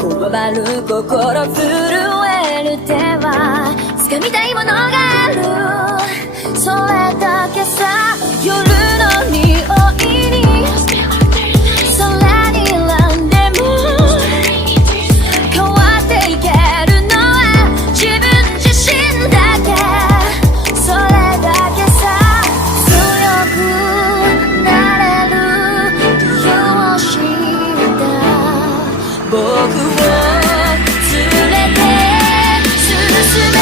こわばる心震える手は掴みたいものがある、それだけさ。夜の匂いに空に選んでも変わっていけるのは自分自身だけ、それだけさ。強くなれる理由を知った僕を連れて進め、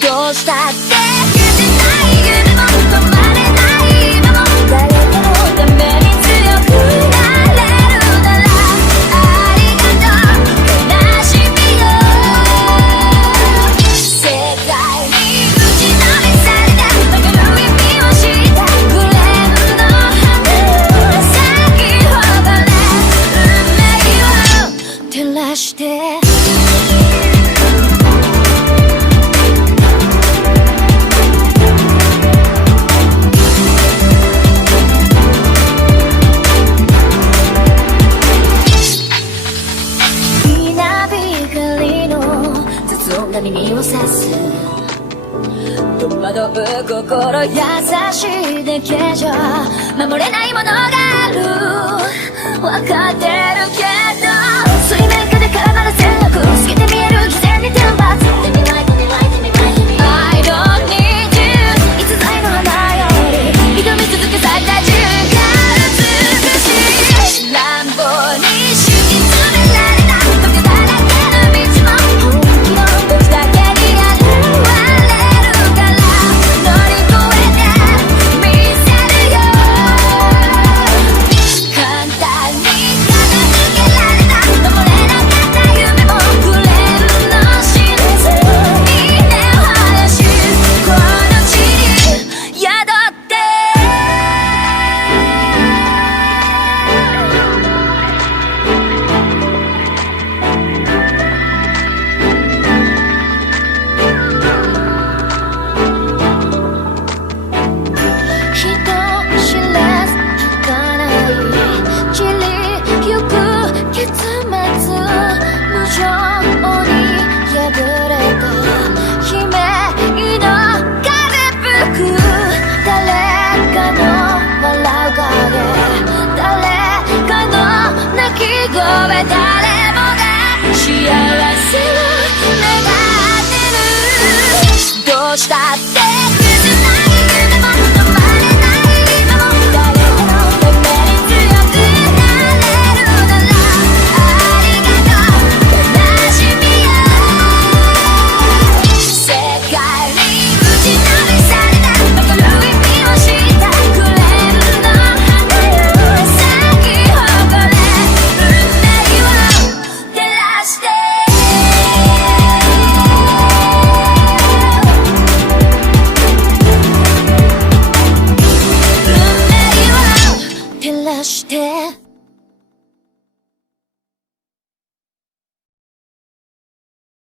どうしたって言えない夢も止まれない今も誰かのために強くなれるならありがとう悲しみよ。世界に打ちのめされた曲がる意味を知ったグレーの花咲き誇れ運命を照らして耳を刺す戸惑う心優しいだけじゃ守れないものがある、分かって